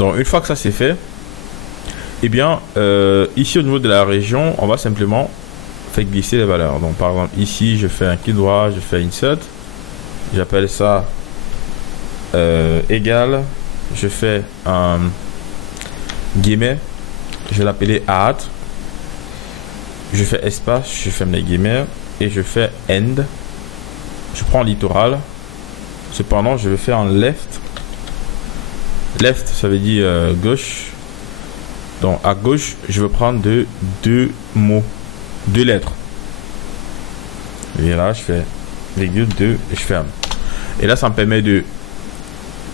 Donc une fois que ça c'est fait, eh bien ici au niveau de la région, on va simplement faire glisser les valeurs. Donc par exemple ici je fais un clic droit, je fais insert, j'appelle ça égal, je fais un guillemets, je vais l'appeler add, je fais espace, je ferme les guillemets et je fais end. Je prends littoral, cependant je vais faire un left. Left ça veut dire gauche. Donc à gauche je vais prendre deux mots, deux lettres. Et là je fais virgule 2 et je ferme. Et là ça me permet de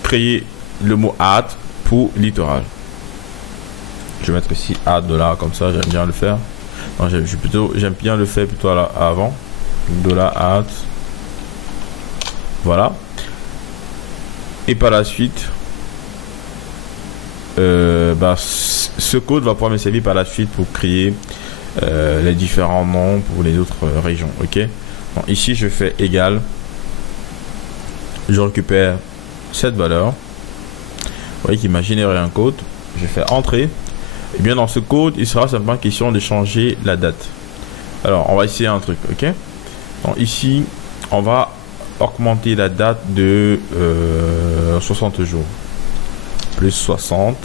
créer le mot add pour littoral. Je vais mettre ici add $, comme ça j'aime bien le faire. Non, j'aime bien le faire plutôt avant. $add. Voilà. Et par la suite, ce code va pouvoir me servir par la suite pour créer les différents noms pour les autres régions. Ok. Donc, ici je fais égal. Je récupère cette valeur. Vous voyez qu'il m'a généré un code. Je fais entrer. Et bien dans ce code, il sera simplement question de changer la date. Alors on va essayer un truc, ok. Donc ici, on va augmenter la date de 60 jours. Plus 60.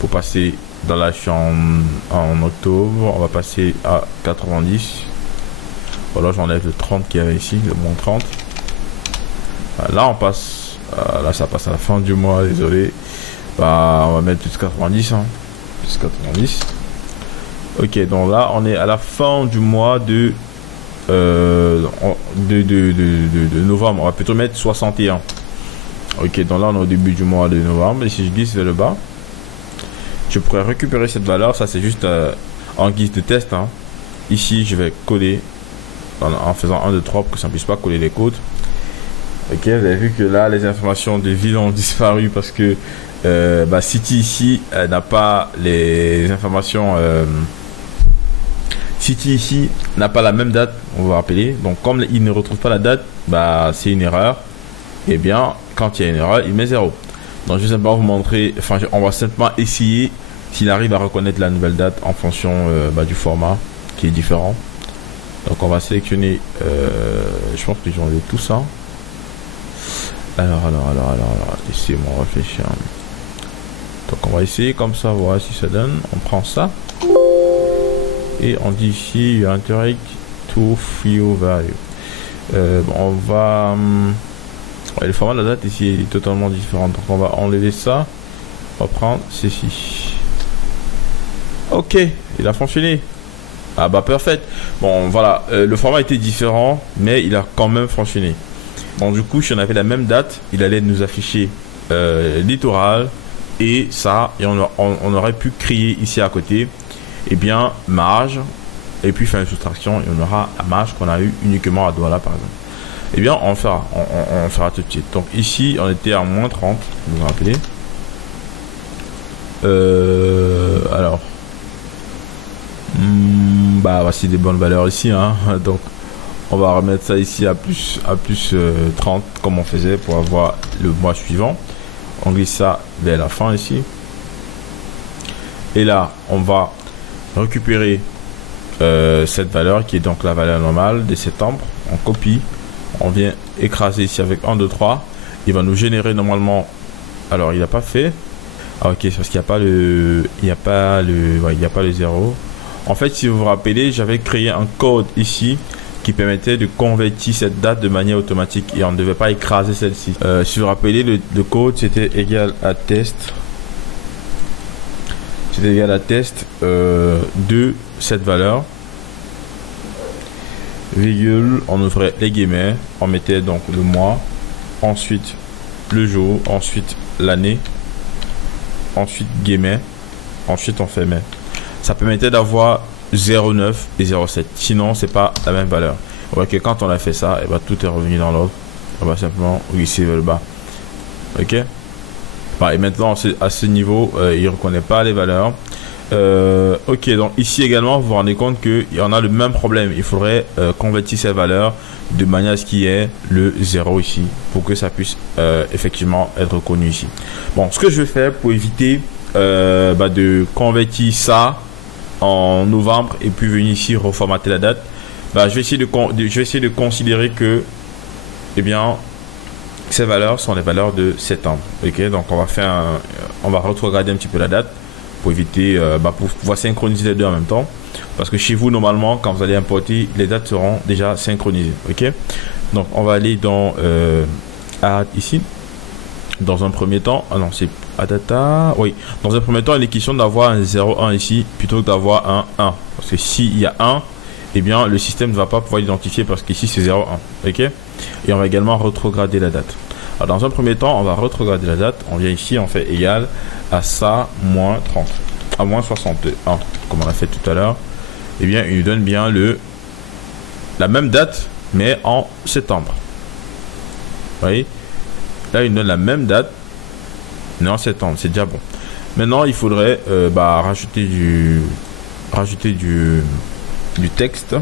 Pour passer dans la chambre en octobre, on va passer à 90. Voilà, j'enlève le 30 qu'il y avait ici, le moins 30. Là on passe, là ça passe à la fin du mois, désolé. Bah on va mettre plus 90 hein. Plus 90. Ok, donc là on est à la fin du mois de novembre. On va plutôt mettre 61. Ok, donc là on est au début du mois de novembre. Et si je glisse vers le bas, je pourrais récupérer cette valeur. Ça c'est juste en guise de test hein. Ici je vais coller en faisant 1, 2, 3 pour que ça ne puisse pas coller les codes. Ok, vous avez vu que là les informations de ville ont disparu parce que City ici n'a pas les informations. City ici n'a pas la même date, on va rappeler. Donc comme il ne retrouve pas la date, c'est une erreur. Et bien quand il y a une erreur, il met 0. Donc je vais simplement vous montrer, on va simplement essayer s'il arrive à reconnaître la nouvelle date en fonction du format qui est différent. Donc on va sélectionner, je pense que j'ai enlevé tout ça. Alors, laissez-moi réfléchir. Donc on va essayer comme ça, voir si ça donne. On prend ça. Et on dit ici, interact to few value. On va... le format de la date ici est totalement différent. Donc on va enlever ça. On va prendre ceci. Ok, il a fonctionné. Ah parfait. Bon voilà, le format était différent, mais il a quand même fonctionné. Bon du coup si on avait la même date, il allait nous afficher littoral et ça, et on aurait pu créer ici à côté bien marge et puis faire une soustraction et on aura la marge qu'on a eu uniquement à Douala par exemple. Bien on fera tout de suite. Donc ici on était à moins 30, vous vous rappelez. Alors voici des bonnes valeurs ici hein. Donc on va remettre ça ici à plus 30 comme on faisait pour avoir le mois suivant. On glisse ça vers la fin ici. Et là, on va récupérer cette valeur qui est donc la valeur normale de septembre. On copie. On vient écraser ici avec 1, 2, 3. Il va nous générer normalement... Alors, il n'a pas fait. Ah, ok, c'est parce qu'il n'y a pas le 0. En fait, si vous vous rappelez, j'avais créé un code ici qui permettait de convertir cette date de manière automatique et on ne devait pas écraser celle-ci. Si vous vous rappelez, le code c'était égal à test. C'était égal à test de cette valeur. Virgule, on ouvrait les guillemets, on mettait donc le mois, ensuite le jour, ensuite l'année, ensuite guillemets, ensuite on fermait. Ça permettait d'avoir 0,9 et 0,7. Sinon, c'est pas la même valeur. On voit que quand on a fait ça, tout est revenu dans l'ordre. On va simplement glisser vers le bas. Ok. Et maintenant, à ce niveau, il ne reconnaît pas les valeurs. Ok, donc ici également, vous vous rendez compte qu'il y en a le même problème. Il faudrait convertir ces valeurs de manière à ce qu'il y ait le 0 ici pour que ça puisse effectivement être reconnu ici. Bon, ce que je vais faire pour éviter de convertir ça en novembre et puis venir ici reformater la date, je vais essayer de considérer que ces valeurs sont les valeurs de septembre. Ok, donc on va regarder un petit peu la date pour éviter pour pouvoir synchroniser les deux en même temps, parce que chez vous normalement quand vous allez importer, les dates seront déjà synchronisées. Ok, donc on va aller dans Add ici. Dans un premier temps, c'est Adata. Oui, dans un premier temps, il est question d'avoir un 0,1 ici plutôt que d'avoir un 1. Parce que s'il y a 1, le système ne va pas pouvoir identifier parce qu'ici c'est 0,1. Ok. Et on va également rétrograder la date. Alors, dans un premier temps, on va rétrograder la date. On vient ici, on fait égal à ça moins 30, à moins 61, comme on a fait tout à l'heure. Il nous donne bien la même date, mais en septembre. Vous voyez? Là, il donne la même date, mais en septembre. C'est déjà bon. Maintenant, il faudrait rajouter du texte.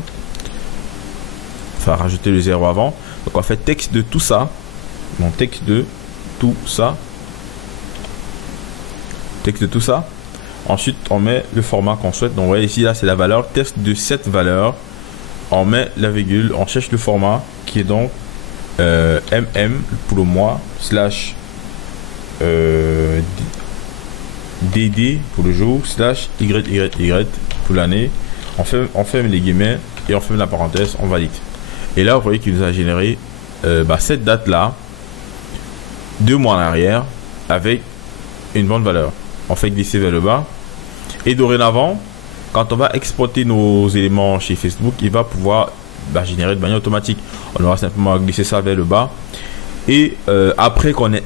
Enfin, rajouter le 0 avant. Donc, on fait texte de tout ça. Donc, texte de tout ça. Texte de tout ça. Ensuite, on met le format qu'on souhaite. Donc, vous voyez ici, là, c'est la valeur. Texte de cette valeur. On met la virgule. On cherche le format qui est donc pour le mois / DD pour le jour / YYY pour l'année. On ferme les guillemets et on ferme la parenthèse, on valide. Et là, vous voyez qu'il nous a généré cette date là 2 mois en arrière avec une bonne valeur. On fait glisser vers le bas et dorénavant, quand on va exporter nos éléments chez Facebook, il va pouvoir générer de manière automatique. On aura simplement à glisser ça vers le bas. Et après qu'on ait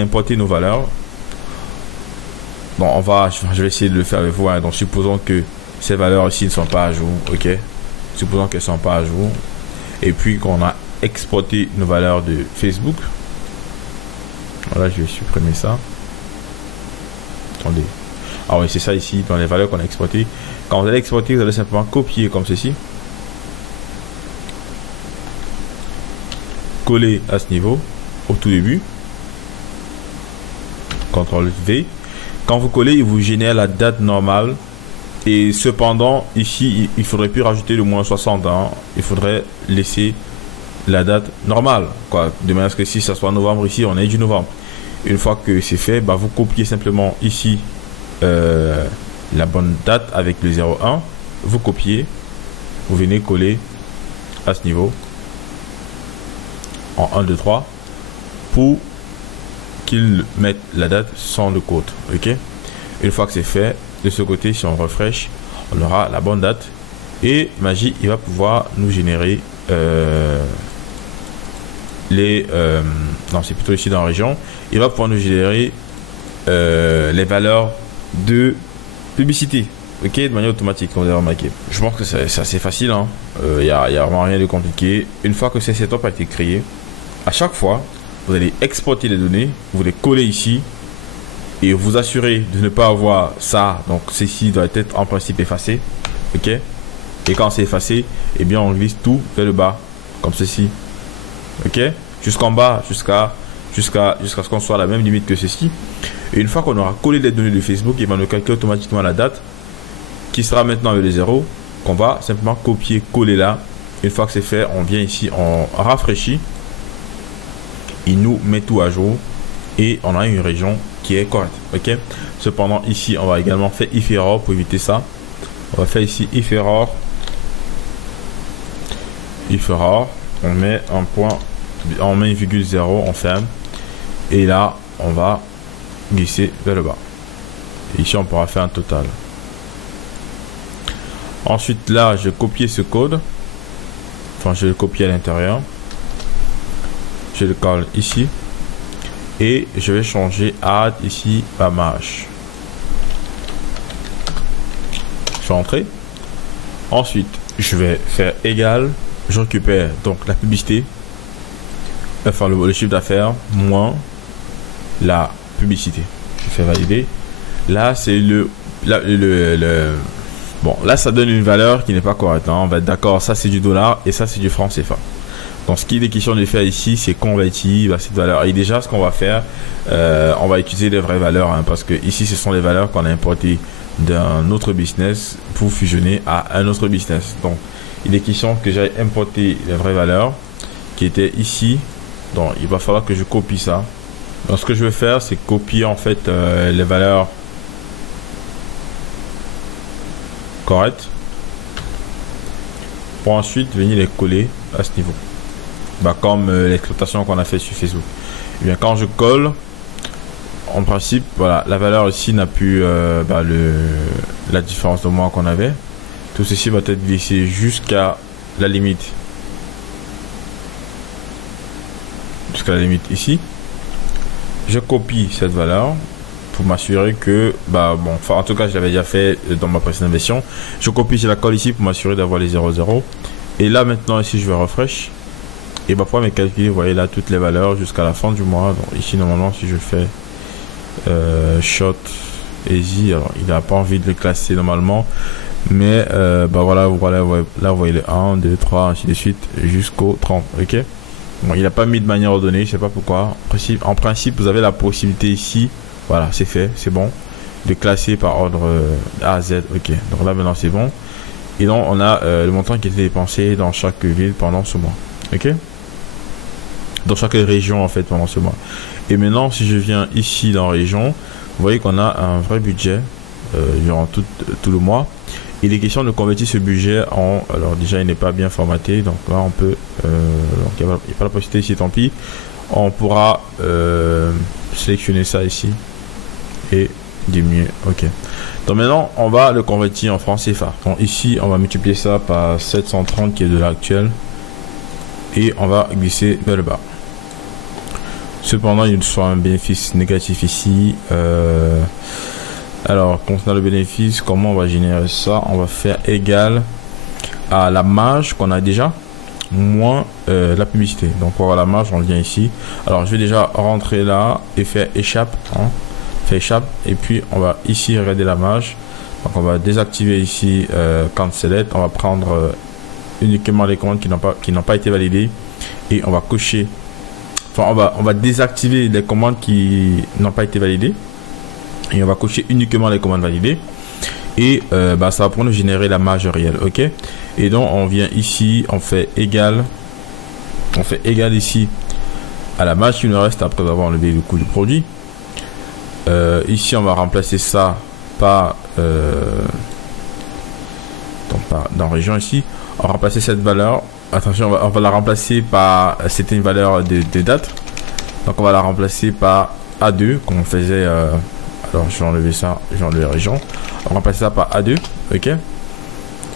importé nos valeurs, je vais essayer de le faire avec vous. Donc supposons que ces valeurs ici ne sont pas à jour. Ok. Supposons qu'elles ne sont pas à jour. Et puis qu'on a exporté nos valeurs de Facebook. Voilà, je vais supprimer ça. Attendez. Ah oui, c'est ça ici, dans les valeurs qu'on a exportées. Quand vous allez exporter, vous allez simplement copier comme ceci. Coller à ce niveau au tout début. CTRL V. Quand vous collez, il vous génère la date normale. Et cependant, ici, il faudrait plus rajouter le moins 60 ans. Il faudrait laisser la date normale, de manière à ce que si ça soit novembre, ici, on est du novembre. Une fois que c'est fait, vous copiez simplement ici la bonne date avec le 01. Vous copiez. Vous venez coller à ce niveau. En 1, 2, 3 pour qu'il mette la date sans le code. Ok. Une fois que c'est fait, de ce côté, si on refresh, on aura la bonne date et Magie, il va pouvoir nous générer c'est plutôt ici dans la région, il va pouvoir nous générer les valeurs de publicité. Ok, de manière automatique, comme vous avez remarqué. Je pense que c'est assez facile. Il n'y a vraiment rien de compliqué. Une fois que ce setup a été créé, à chaque fois, vous allez exporter les données, vous les coller ici et vous assurer de ne pas avoir ça. Donc, ceci doit être en principe effacé. Ok. Et quand c'est effacé, on glisse tout vers le bas, comme ceci. Ok. Jusqu'en bas, jusqu'à ce qu'on soit à la même limite que ceci. Et une fois qu'on aura collé les données de Facebook, il va nous calculer automatiquement la date qui sera maintenant avec les 0 qu'on va simplement copier coller là. Une fois que c'est fait, on vient ici, on rafraîchit, il nous met tout à jour et on a une région qui est correcte. Ok. Cependant ici on va également faire if error pour éviter ça. On va faire ici if error, on met un point, on met une virgule 0, on ferme et là on va glisser vers le bas. Et ici on pourra faire un total. Ensuite là je copie ce code, enfin je le copie à l'intérieur, je le colle ici et je vais changer add ici à Maj. Je fais entrer. Ensuite je vais faire égal, je récupère donc la publicité, enfin le chiffre d'affaires moins la publicité. Je fais valider. Là c'est bon, là ça donne une valeur qui n'est pas correcte. On va être d'accord, ça c'est du dollar et ça c'est du franc CFA. Donc ce qu'il est question de faire ici, c'est convertir cette valeur. Et déjà, ce qu'on va faire, on va utiliser les vraies valeurs, hein, parce que ici, ce sont les valeurs qu'on a importées d'un autre business pour fusionner à un autre business. Donc, il est question que j'aille importer les vraies valeurs qui étaient ici. Donc, il va falloir que je copie ça. Donc, ce que je vais faire, c'est copier en fait les valeurs correctes pour ensuite venir les coller à ce niveau. Comme l'exploitation qu'on a fait sur Facebook. Et bien, quand je colle, en principe, voilà, la valeur ici n'a plus la différence de mois qu'on avait. Tout ceci va être glissé jusqu'à la limite. Jusqu'à la limite ici. Je copie cette valeur pour m'assurer que, en tout cas, je l'avais déjà fait dans ma précédente version. Je copie, je la colle ici pour m'assurer d'avoir les 0,0. Et là, maintenant, ici, je vais refresh. Et pour me calculer, vous voyez là, toutes les valeurs jusqu'à la fin du mois. Donc ici, normalement, si je fais shot easy, alors il n'a pas envie de le classer normalement. Mais voilà, là, vous voyez le 1, 2, 3, ainsi de suite, jusqu'au 30. Ok. Bon, il n'a pas mis de manière ordonnée, je sais pas pourquoi. En principe, vous avez la possibilité ici, voilà, c'est fait, c'est bon, de classer par ordre A à Z. Ok, donc là maintenant c'est bon. Et donc on a le montant qui a été dépensé dans chaque ville pendant ce mois. Ok, dans chaque région en fait pendant ce mois. Et maintenant, si je viens ici dans région, vous voyez qu'on a un vrai budget durant tout le mois. Il est question de convertir ce budget en... Alors déjà, il n'est pas bien formaté. Donc là, on peut... donc il n'y a pas la possibilité ici, tant pis. On pourra sélectionner ça ici. Et diminuer. OK. Donc maintenant, on va le convertir en francs CFA. Donc ici, on va multiplier ça par 730 qui est de l'actuel. Et on va glisser vers le bas. Cependant, il nous soit un bénéfice négatif ici. Alors, concernant le bénéfice, comment on va générer ça? On va faire égal à la marge qu'on a déjà, moins la publicité. Donc, pour avoir la marge, on vient ici. Alors, je vais déjà rentrer là et faire échappe. Faire échappe. Et puis, on va ici regarder la marge. Donc, on va désactiver ici cancel. On va prendre uniquement les commandes qui n'ont pas été validées. Et on va cocher. Enfin, on va désactiver les commandes qui n'ont pas été validées. Et on va cocher uniquement les commandes validées. Et ça va pour nous générer la marge réelle. OK. Et donc, on vient ici, on fait égal. On fait égal ici à la marge qui nous reste après avoir enlevé le coût du produit. Ici, on va remplacer ça par... dans région ici. On va remplacer cette valeur. Attention, on va la remplacer par... C'était une valeur de date. Donc, on va la remplacer par A2, comme on faisait... alors, je vais enlever ça, je vais enlever région. On va remplacer ça par A2, ok.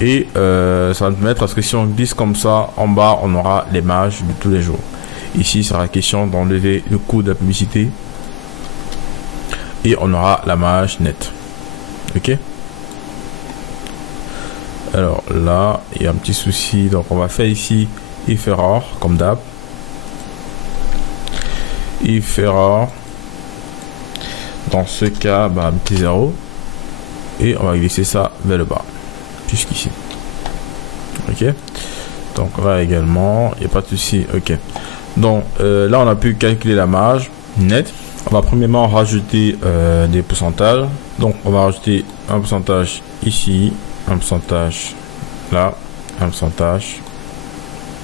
Et ça va nous mettre, parce que si on glisse comme ça, en bas, on aura les marges de tous les jours. Ici, il sera question d'enlever le coût de la publicité. Et on aura la marge nette. Ok. Alors là, il y a un petit souci. Donc, on va faire ici if error, comme d'hab. If error. Dans ce cas, un petit 0. Et on va glisser ça vers le bas. Jusqu'ici. Ok. Donc là également, il n'y a pas de souci. Ok. Donc là, on a pu calculer la marge nette. On va premièrement rajouter des pourcentages. Donc on va rajouter un pourcentage ici, un pourcentage là, un pourcentage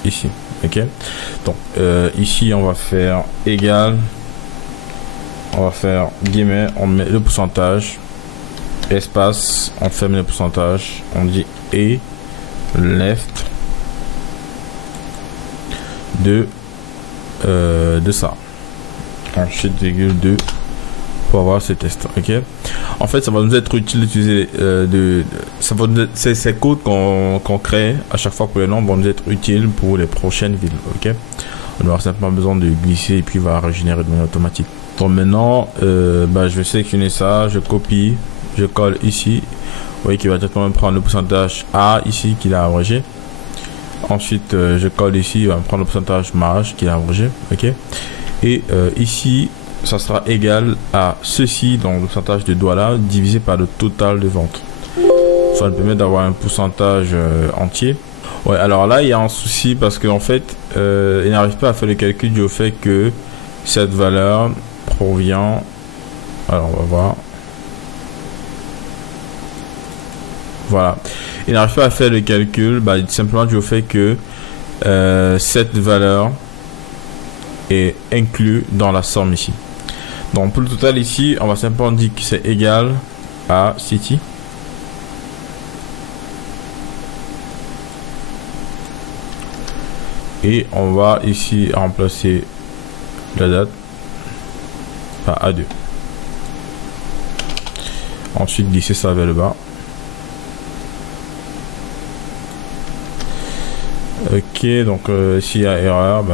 ici. Ok. Donc ici, on va faire égal. On va faire guillemets, on met le pourcentage, espace, on ferme le pourcentage, on dit et left de ça. Ensuite, virgule 2 pour avoir ce test. Ok. En fait, ça va nous être utile d'utiliser ces codes qu'on crée à chaque fois pour les nombres vont nous être utiles pour les prochaines villes. Ok. On aura simplement besoin de glisser et puis il va régénérer de manière automatique. Donc maintenant, je vais sélectionner ça, je copie, je colle ici. Vous voyez qu'il va directement prendre le pourcentage A ici qu'il a abrégé. Ensuite, je colle ici, il va me prendre le pourcentage marge qu'il a abrégé. Ok. Et ici, ça sera égal à ceci, donc le pourcentage de $, divisé par le total de vente. Ça va nous permettre d'avoir un pourcentage entier. Ouais, alors là, il y a un souci parce qu'en fait, il n'arrive pas à faire le calcul du fait que cette valeur provient. Alors, on va voir. Voilà. Il n'arrive pas à faire le calcul, simplement dû au fait que cette valeur est inclue dans la somme ici. Donc, pour le total ici, on va simplement dire que c'est égal à city. Et on va ici remplacer la date par A2. Ensuite, glisser ça vers le bas. Ok, donc s'il y a erreur,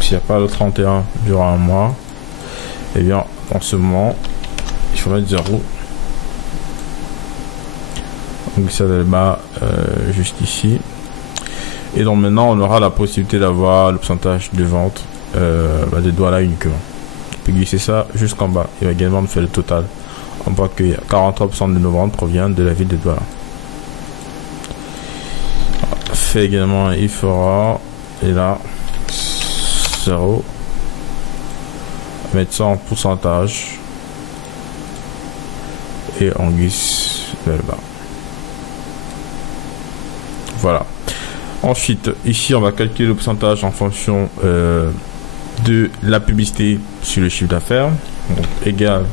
s'il n'y a pas le 31 durant un mois, et bien en ce moment, il faut mettre 0. Donc ça vers le bas, juste ici. Et donc maintenant, on aura la possibilité d'avoir le pourcentage de vente de Douala uniquement. On peut glisser ça jusqu'en bas. Il va également me faire le total. On voit que 43% de nos ventes proviennent de la ville de Douala. Fait également un if aura. Et là, 0. Mettre ça en pourcentage. Et on glisse vers le bas. Voilà. Ensuite, ici, on va calculer le pourcentage en fonction de la publicité sur le chiffre d'affaires. Donc, égal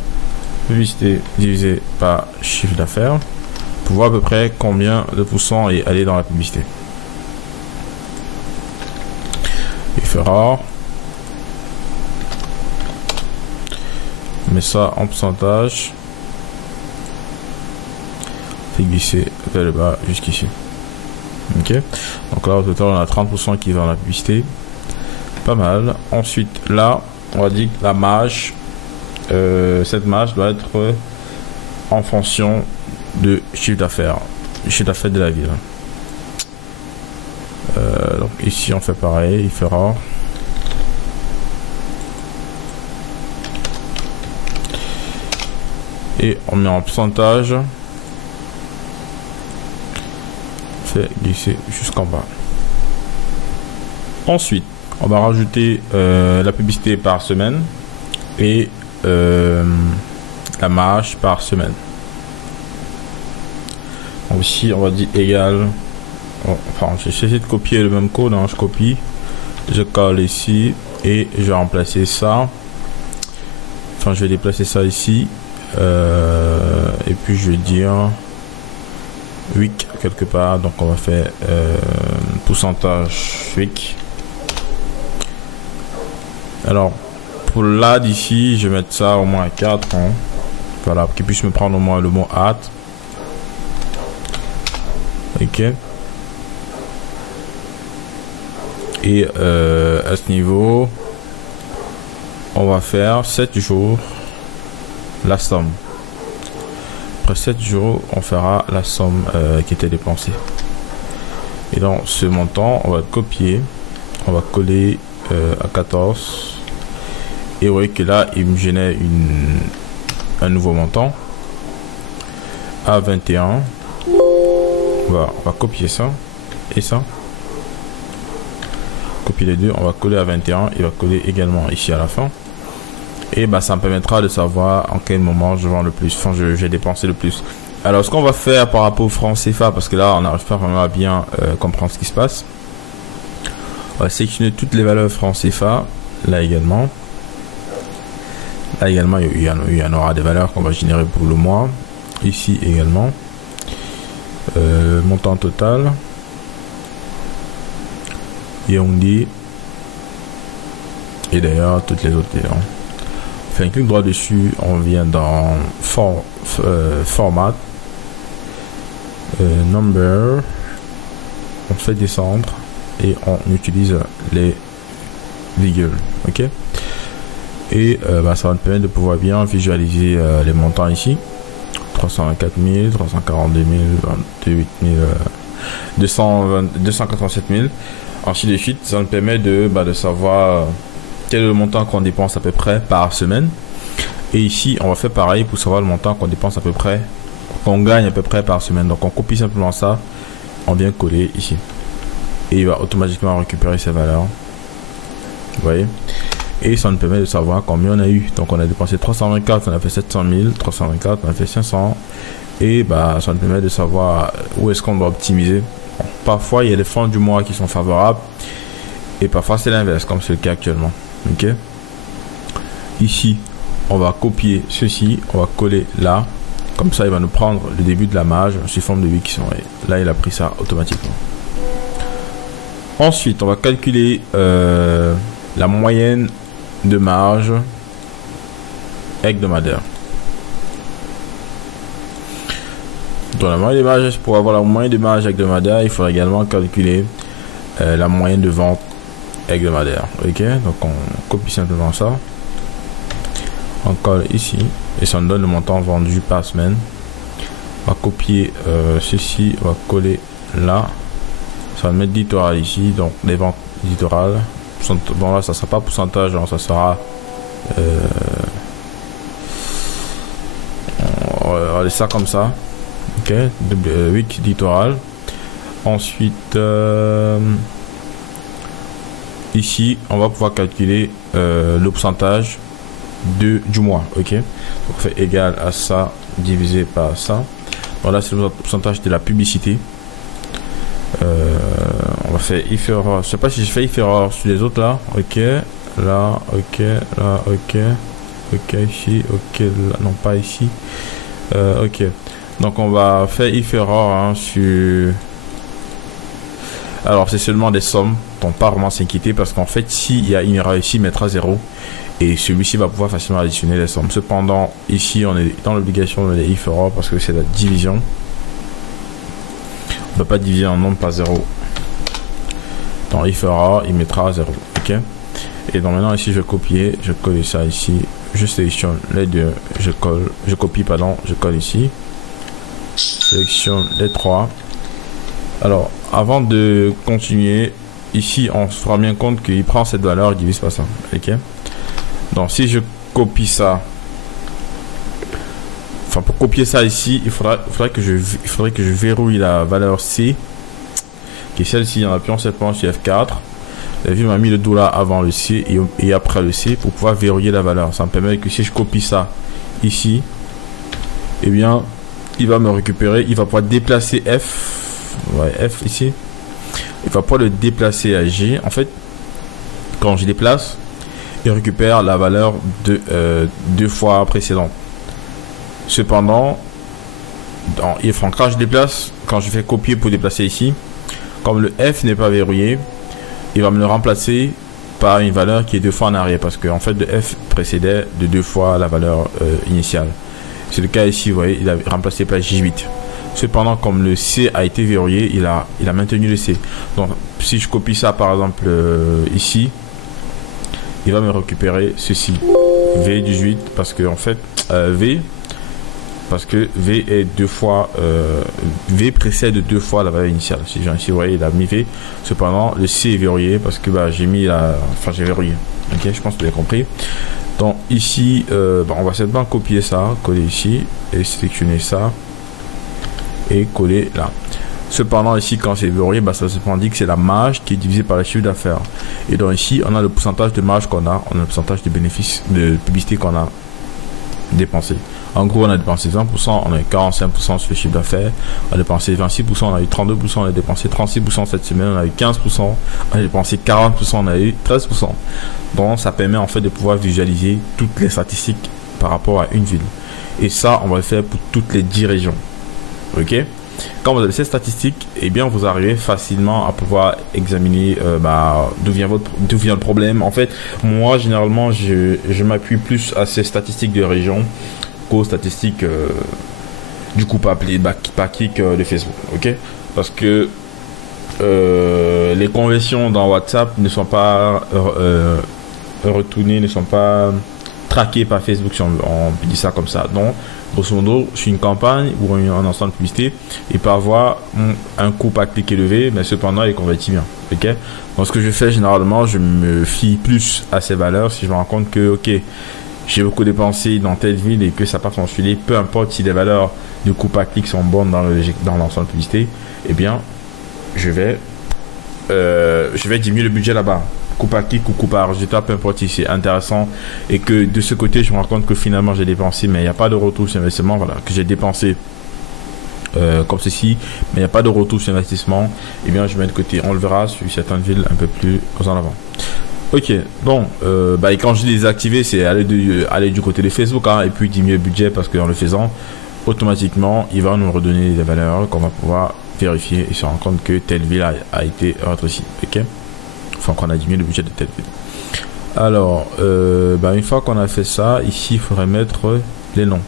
publicité divisé par chiffre d'affaires. Pour voir à peu près combien de pourcents est allé dans la publicité. Il fera. On met ça en pourcentage. Fait glisser vers le bas jusqu'ici. Ok, donc là au total on a 30% qui va dans la publicité, pas mal. Ensuite là on va dire que la marge, cette marge doit être en fonction de chiffre d'affaires, de la ville. Donc ici on fait pareil, il fera. Et on met en pourcentage. Fait glisser jusqu'en bas. Ensuite, on va rajouter la publicité par semaine et la marge par semaine. Donc ici, on va dire égal. Enfin, j'ai essayé de copier le même code. Hein, je copie, je colle ici et je vais remplacer ça. Enfin, je vais déplacer ça ici et puis je vais dire week quelque part. Donc on va faire pourcentage week. Alors pour là d'ici je vais mettre ça au moins à 4 hein. Voilà, pour qu'il puisse me prendre au moins le mot hâte. Ok, et à ce niveau on va faire 7 jours la somme. Après 7 jours, on fera la somme qui était dépensée. Et dans ce montant, on va copier, on va coller à 14. Et vous voyez que là, il me génère un nouveau montant à 21. Voilà, on va copier ça et ça. Copier les deux, on va coller à 21. Il va coller également ici à la fin. Et ça me permettra de savoir en quel moment je vends le plus, enfin j'ai dépensé le plus. Alors ce qu'on va faire par rapport au franc CFA, parce que là on n'arrive pas vraiment à bien comprendre ce qui se passe, on va sélectionner toutes les valeurs franc CFA. Là également il y en aura des valeurs qu'on va générer pour le mois. Ici également montant total, et on dit, et d'ailleurs toutes les autres dedans. Un clic droit dessus, on vient dans format, number, on fait descendre et on utilise les virgules. Ok, et ça va nous permettre de pouvoir bien visualiser les montants ici. 324 000, 342 000, 28 000, 287 000, ainsi de suite. Ça nous permet de savoir quel est le montant qu'on dépense à peu près par semaine. Et ici, on va faire pareil pour savoir le montant qu'on dépense à peu près, qu'on gagne à peu près par semaine. Donc, on copie simplement ça, on vient coller ici. et il va automatiquement récupérer ces valeurs. Vous voyez, et ça nous permet de savoir combien on a eu. Donc on a dépensé 324, on a fait 700 000, 324, on a fait 500, et bah ça nous permet de savoir où est-ce qu'on doit optimiser. Bon, parfois il y a les fins du mois qui sont favorables et parfois c'est l'inverse, comme c'est le cas actuellement. Ok, ici on va copier ceci, on va coller là, comme ça il va nous prendre le début de la marge sous forme de 8 qui sont là, il a pris ça automatiquement. Ensuite on va calculer la moyenne de marge hebdomadaire. Donc la moyenne de marge, pour avoir la moyenne de marge hebdomadaire, il faudra également calculer la moyenne de vente hebdomadaire. Ok, donc on copie simplement ça, on colle ici et ça nous donne le montant vendu par semaine. On va copier ceci, on va coller là, ça va mettre littoral ici, donc les ventes littorales. Bon là ça sera pas pourcentage, hein, ça sera on va laisser ça comme ça. Ok, 8 littoral. Ensuite ici on va pouvoir calculer le pourcentage du mois. Ok, donc on fait égal à ça divisé par ça. Voilà, c'est le pourcentage de la publicité. On va faire if error. Je sais pas si je fais if error sur les autres là. Ok, là, ok, là, ok, ok, ici, ok, là, non pas ici. Ok, donc on va faire if error hein, sur. Alors c'est seulement des sommes, donc pas vraiment s'inquiéter parce qu'en fait s'il y a une erreur ici, il mettra 0 et celui-ci va pouvoir facilement additionner les sommes. Cependant ici on est dans l'obligation de if error parce que c'est la division. On ne peut pas diviser un nombre par 0. Dans if error, il mettra 0. Ok. Et donc maintenant ici je vais copier, je colle ça ici, je sélectionne les deux, je copie pardon, je colle ici, sélectionne les trois. Alors avant de continuer, ici on se rend bien compte qu'il prend cette valeur, il divise par ça. Ok. Donc si je copie ça, enfin pour copier ça ici, il faudrait que je verrouille la valeur C, qui est celle-ci en appuyant simplement sur F4. La vie m'a mis le dollar avant le C et après le C pour pouvoir verrouiller la valeur. Ça me permet que si je copie ça ici, eh bien il va me récupérer, il va pouvoir déplacer F, ouais, F ici, il va pouvoir le déplacer à G. En fait, quand je déplace, il récupère la valeur de deux fois précédente. Cependant, quand je déplace, quand je fais copier pour déplacer ici, comme le F n'est pas verrouillé, il va me le remplacer par une valeur qui est deux fois en arrière parce que en fait le F précédait de deux fois la valeur initiale. C'est le cas ici, vous voyez, il a remplacé par J8. Cependant, comme le C a été verrouillé, il a maintenu le C. Donc si je copie ça par exemple ici, il va me récupérer ceci, V18, parce que en fait parce que V est deux fois V précède deux fois la valeur initiale. Si j'ai ici, vous voyez, il a mis V. Cependant, le C est verrouillé parce que j'ai mis j'ai verrouillé. Ok, je pense que vous avez compris. Donc ici, on va simplement copier ça, coller ici et sélectionner ça et coller là. Cependant ici, quand c'est verrouillé, ça se dit que c'est la marge qui est divisée par le chiffre d'affaires. Et donc ici, on a le pourcentage de marge qu'on a, on a le pourcentage de bénéfice de publicité qu'on a dépensé. En gros, on a dépensé 20%, on a eu 45% sur le chiffre d'affaires, on a dépensé 26%, on a eu 32%, on a dépensé 36% cette semaine, on a eu 15%, on a dépensé 40%, on a eu 13%. Donc, ça permet en fait de pouvoir visualiser toutes les statistiques par rapport à une ville. Et ça, on va le faire pour toutes les 10 régions. Ok? Quand vous avez ces statistiques, eh bien, vous arrivez facilement à pouvoir examiner d'où vient le problème. En fait, moi, généralement, je m'appuie plus à ces statistiques de région qu'aux statistiques du coup par clic de Facebook. Ok? Parce que les conversions dans WhatsApp ne sont pas retournées, ne sont pas traquées par Facebook, si on dit ça comme ça. Donc, grosso modo, sur une campagne ou un ensemble de publicité, il peut avoir un coût par clic élevé, mais cependant, il convertit bien. Ok? Donc, ce que je fais généralement, je me fie plus à ces valeurs si je me rends compte que, ok, j'ai beaucoup dépensé dans telle ville et que ça n'a pas fonctionné, peu importe si les valeurs de coût par clic sont bonnes dans l'ensemble de publicité, eh bien, je vais je vais diminuer le budget là-bas. Coupe à clic ou coupe à résultat, peu importe si c'est intéressant. Et que de ce côté, je me rends compte que finalement, j'ai dépensé, mais il n'y a pas de retour sur investissement. Voilà, que j'ai dépensé comme ceci, mais il n'y a pas de retour sur investissement. Et bien, je mets de côté. On le verra sur certaines villes un peu plus en avant. Ok, bon, et quand je dis désactiver, c'est aller du côté de Facebook hein, et puis diminuer le budget parce qu'en le faisant, automatiquement, il va nous redonner des valeurs qu'on va pouvoir vérifier et se rendre compte que telle ville a été rétrécie. Ok, enfin qu'on a diminué le budget de telle ville. Alors, une fois qu'on a fait ça, ici, il faudrait mettre les noms.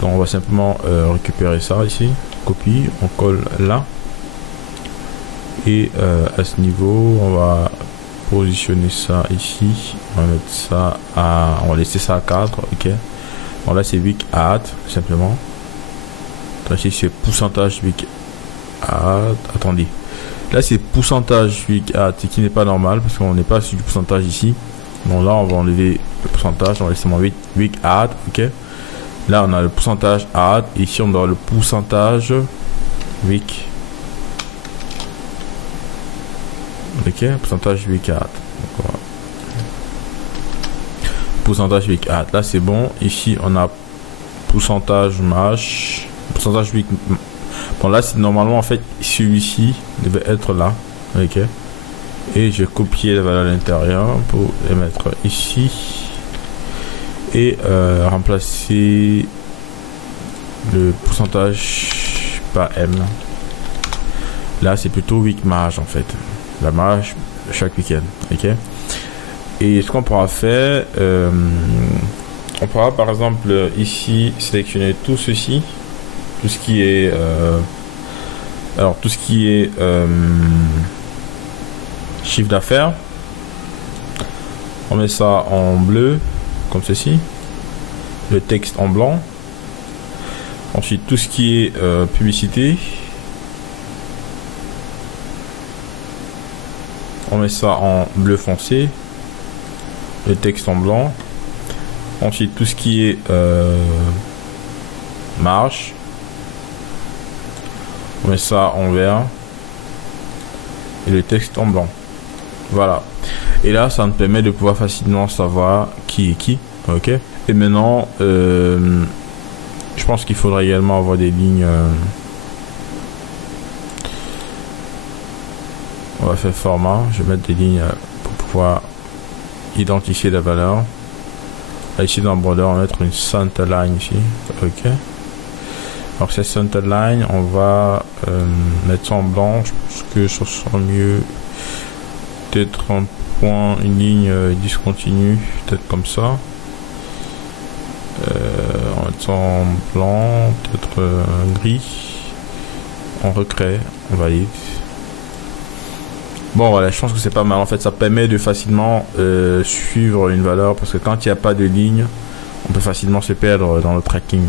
Donc, on va simplement récupérer ça ici, copie, on colle là. Et à ce niveau, on va positionner ça ici. On va mettre ça on va laisser ça à 4. Ok. Bon, là, c'est week at, simplement. Ici, c'est pourcentage week at. Attendez. Là, c'est pourcentage week at qui n'est pas normal parce qu'on n'est pas sur du pourcentage ici. Donc là, on va enlever le pourcentage. On va laisser mon week at. Ok. Là, on a le pourcentage at. Ici, on a le pourcentage week. Ok, pourcentage week at. Voilà. Pourcentage week at. Là, c'est bon. Ici, on a pourcentage match. Pourcentage week. Bon, là, c'est normalement, en fait, celui-ci devait être là. Ok. Et je vais copier la valeur à l'intérieur pour les mettre ici. Et remplacer le pourcentage par M. Là, c'est plutôt week marge, en fait. La marge chaque week-end. Ok. Et ce qu'on pourra faire, on pourra par exemple ici sélectionner tout ceci, tout ce qui est chiffre d'affaires. On met ça en bleu comme ceci, le texte en blanc. Ensuite tout ce qui est publicité, on met ça en bleu foncé, le texte en blanc. Ensuite tout ce qui est marge, on met ça en vert et le texte en blanc. Voilà. Et là ça nous permet de pouvoir facilement savoir qui est qui. Ok. Et maintenant je pense qu'il faudra également avoir des lignes. On va faire format. Je vais mettre des lignes pour pouvoir identifier la valeur. Là, ici dans le border, on va mettre une center line ici. Ok. Alors cette center line, on va mettre ça en blanc. Je pense que ce sera mieux. Peut-être un point, une ligne discontinue, peut-être comme ça. On va mettre ça en blanc, peut-être gris. On recrée, on valide. Bon voilà, je pense que c'est pas mal. En fait, ça permet de facilement suivre une valeur parce que quand il n'y a pas de ligne, on peut facilement se perdre dans le tracking.